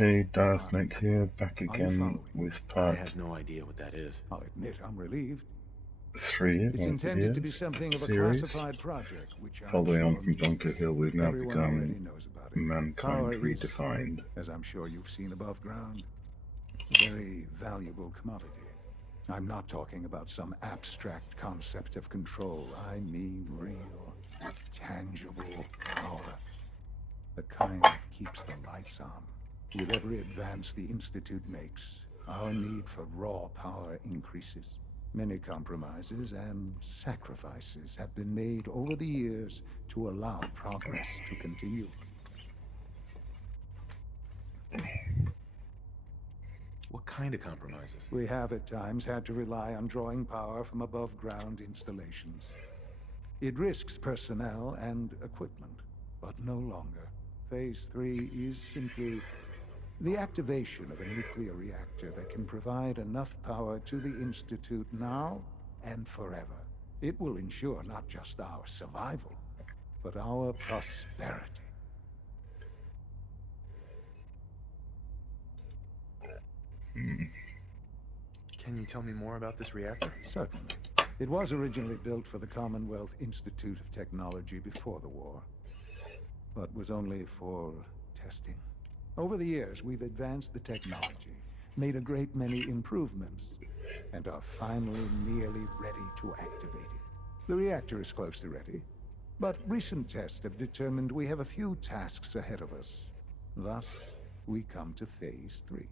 Okay, Nick here, back Are you again following? with I part have no idea what that is. I'll admit I'm relieved. 3 It's of intended to be Ears something of a series. classified project, which I'm Following sure on from Bunker means Hill, we've now everyone become already knows about it. Mankind Power is, Redefined. as I'm sure you've seen above ground, a very valuable commodity. I'm not talking about some abstract concept of control. I mean real, tangible power. The kind that keeps the lights on. With every advance the Institute makes, our need for raw power increases. Many compromises and sacrifices have been made over the years to allow progress to continue. What kind of compromises? We have at times had to rely on drawing power from above-ground installations. It risks personnel and equipment, but no longer. Phase 3 is simply the activation of a nuclear reactor that can provide enough power to the Institute now and forever. It will ensure not just our survival, but our prosperity. Can you tell me more about this reactor? Certainly. It was originally built for the Commonwealth Institute of Technology before the war, but was only for testing. Over the years, we've advanced the technology, made a great many improvements, and are finally nearly ready to activate it. The reactor is close to ready, but recent tests have determined we have a few tasks ahead of us. Thus, we come to Phase 3,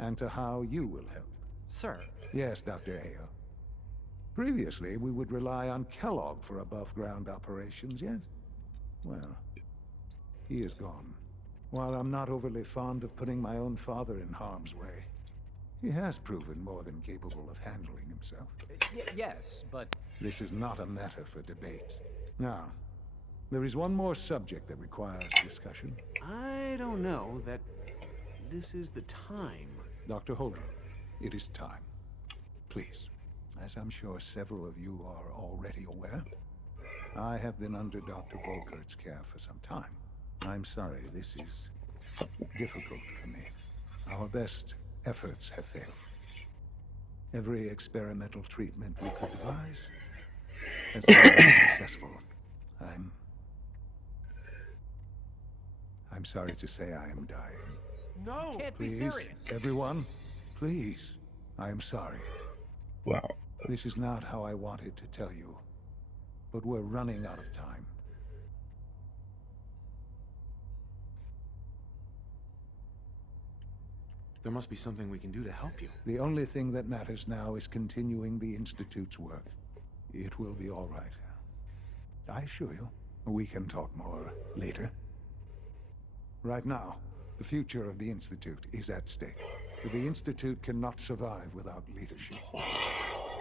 and to how you will help. Sir. Yes, Dr. Ayo. Previously, we would rely on Kellogg for above-ground operations, yes? Well, he is gone. While I'm not overly fond of putting my own father in harm's way, he has proven more than capable of handling himself. Yes, but... This is not a matter for debate. Now, there is one more subject that requires discussion. I don't know that this is the time. Dr. Holdren, it is time. Please. As I'm sure several of you are already aware, I have been under Dr. Volkert's care for some time. I'm sorry, this is difficult for me. Our best efforts have failed. Every experimental treatment we could devise has been unsuccessful. I'm sorry to say I am dying. No! You can't Please, be serious! everyone, please. I am sorry. Wow. This is not how I wanted to tell you, but we're running out of time. There must be something we can do to help you. The only thing that matters now is continuing the Institute's work. It will be all right. I assure you, we can talk more later. Right now, the future of the Institute is at stake. The Institute cannot survive without leadership.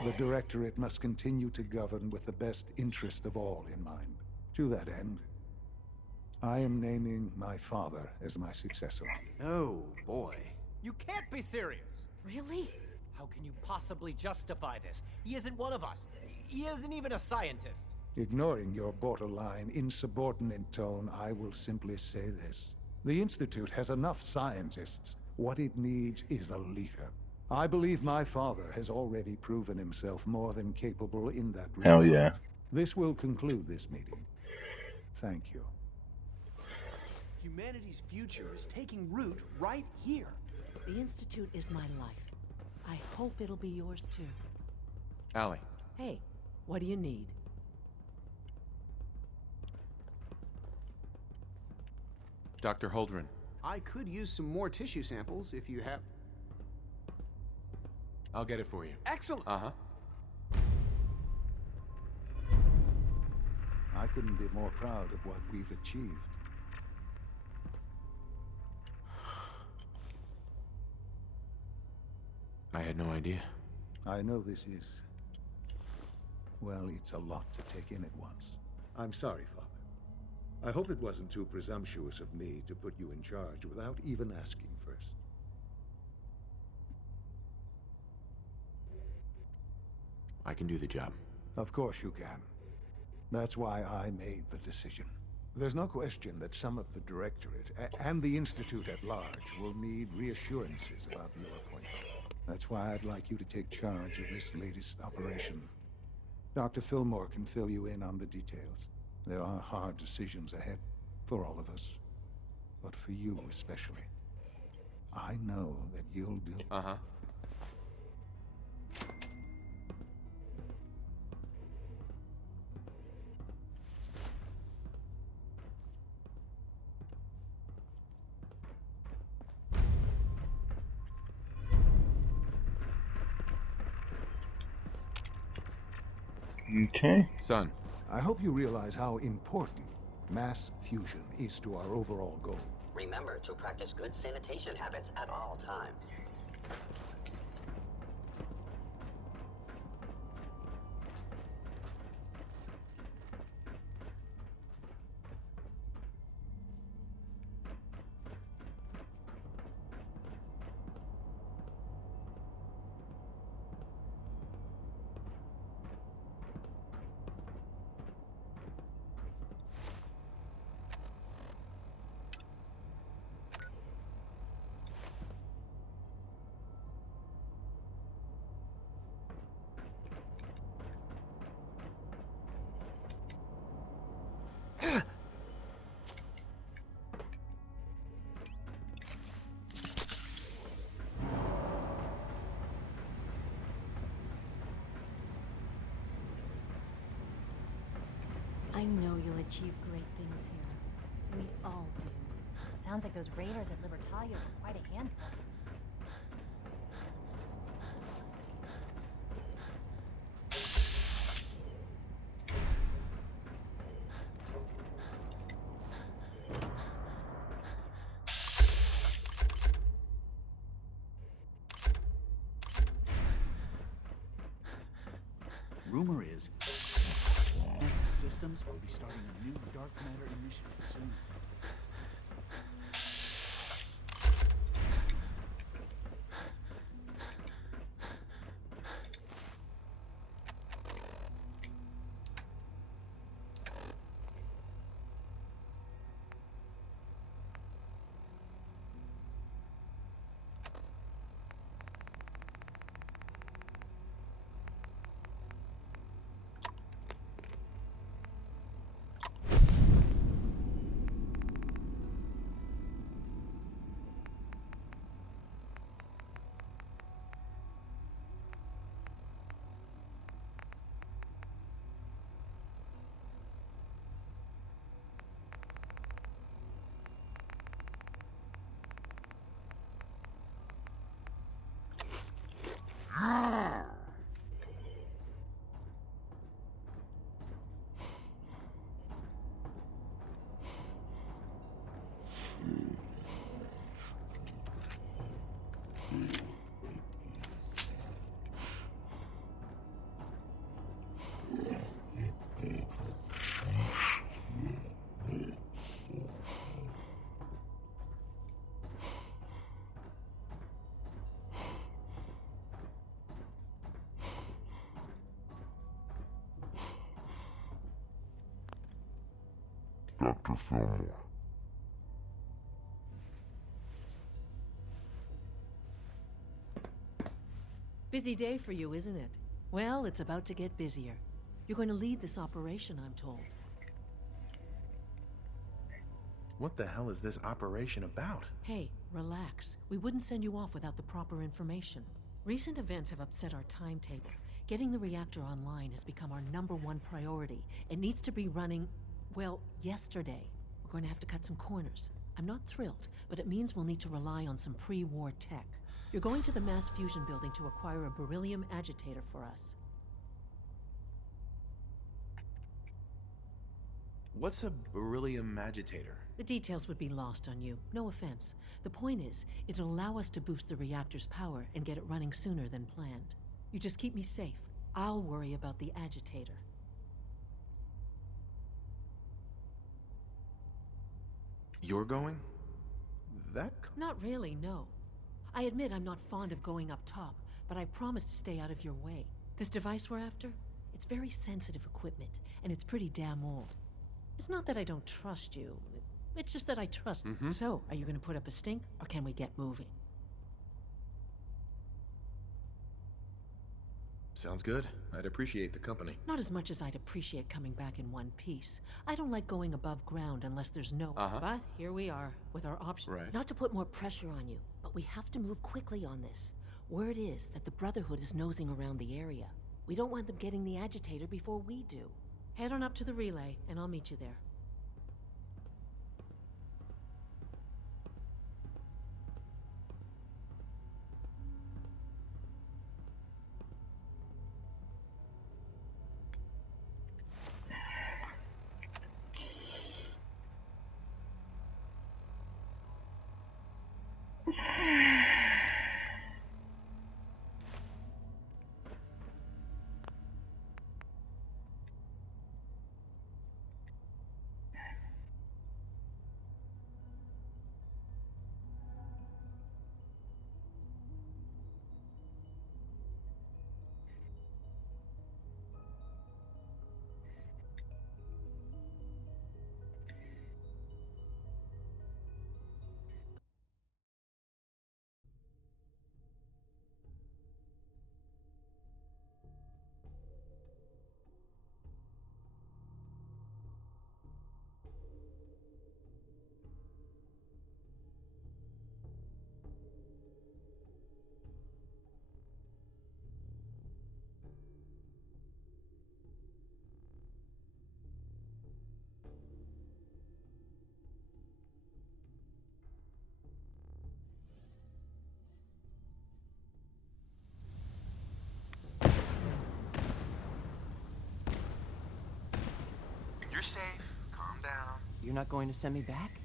The Directorate must continue to govern with the best interest of all in mind. To that end, I am naming my father as my successor. Oh, boy. You can't be serious! Really? How can you possibly justify this? He isn't one of us. He isn't even a scientist. Ignoring your borderline, insubordinate tone, I will simply say this. The Institute has enough scientists. What it needs is a leader. I believe my father has already proven himself more than capable in that regard. Hell yeah. This will conclude this meeting. Thank you. Humanity's future is taking root right here. The Institute is my life. I hope it'll be yours too. Allie. Hey, what do you need? Dr. Holdren. I could use some more tissue samples if you have... I'll get it for you. Excellent! Uh-huh. I couldn't be more proud of what we've achieved. I had no idea. I know this is... well, it's a lot to take in at once. I'm sorry, Father. I hope it wasn't too presumptuous of me to put you in charge without even asking first. I can do the job. Of course you can. That's why I made the decision. There's no question that some of the Directorate and the Institute at large will need reassurances about your appointment. That's why I'd like you to take charge of this latest operation. Dr. Fillmore can fill you in on the details. There are hard decisions ahead for all of us, but for you especially. I know that you'll do. Uh-huh. Okay. Son, I hope you realize how important mass fusion is to our overall goal. Remember to practice good sanitation habits at all times. I know you'll achieve great things here. We all do. Sounds like those raiders at Libertalia were quite a handful. Rumor is, Nancy Systems will be starting a new dark matter initiative soon. Dr. Fillmore. Busy day for you, isn't it? Well, it's about to get busier. You're going to lead this operation, I'm told. what the hell is this operation about? Hey, relax. We wouldn't send you off without the proper information. Recent events have upset our timetable. Getting the reactor online has become our #1 priority. It needs to be running, well, yesterday. We're going to have to cut some corners. I'm not thrilled, but it means we'll need to rely on some pre-war tech. You're going to the mass fusion building to acquire a beryllium agitator for us. What's a beryllium agitator? The details would be lost on you. No offense. The point is, it'll allow us to boost the reactor's power and get it running sooner than planned. You just keep me safe. I'll worry about the agitator. You're going? Not really, no. I admit I'm not fond of going up top, but I promise to stay out of your way. This device we're after? It's very sensitive equipment, and it's pretty damn old. It's not that I don't trust you. It's just that I trust. So, are you gonna put up a stink, or can we get moving? Sounds good. I'd appreciate the company. Not as much as I'd appreciate coming back in one piece. I don't like going above ground unless there's no... But here we are, with our options. Right. Not to put more pressure on you, but we have to move quickly on this. Word is that the Brotherhood is nosing around the area. We don't want them getting the agitator before we do. Head on up to the relay, and I'll meet you there. You're safe. Calm down. You're not going to send me back?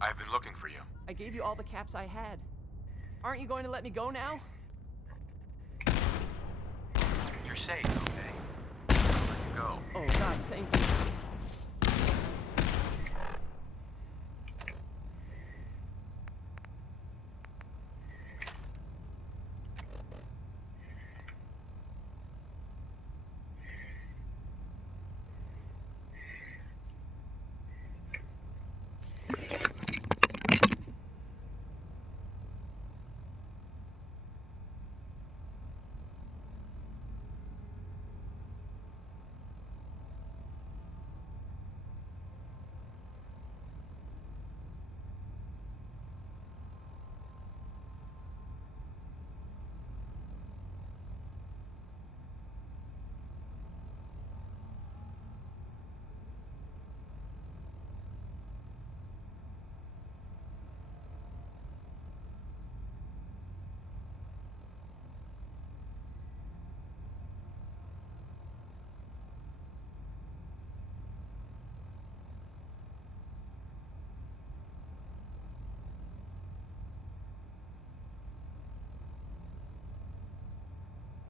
I've been looking for you. I gave you all the caps I had. Aren't you going to let me go now? You're safe, okay? I'll let you go. Oh, God, thank you.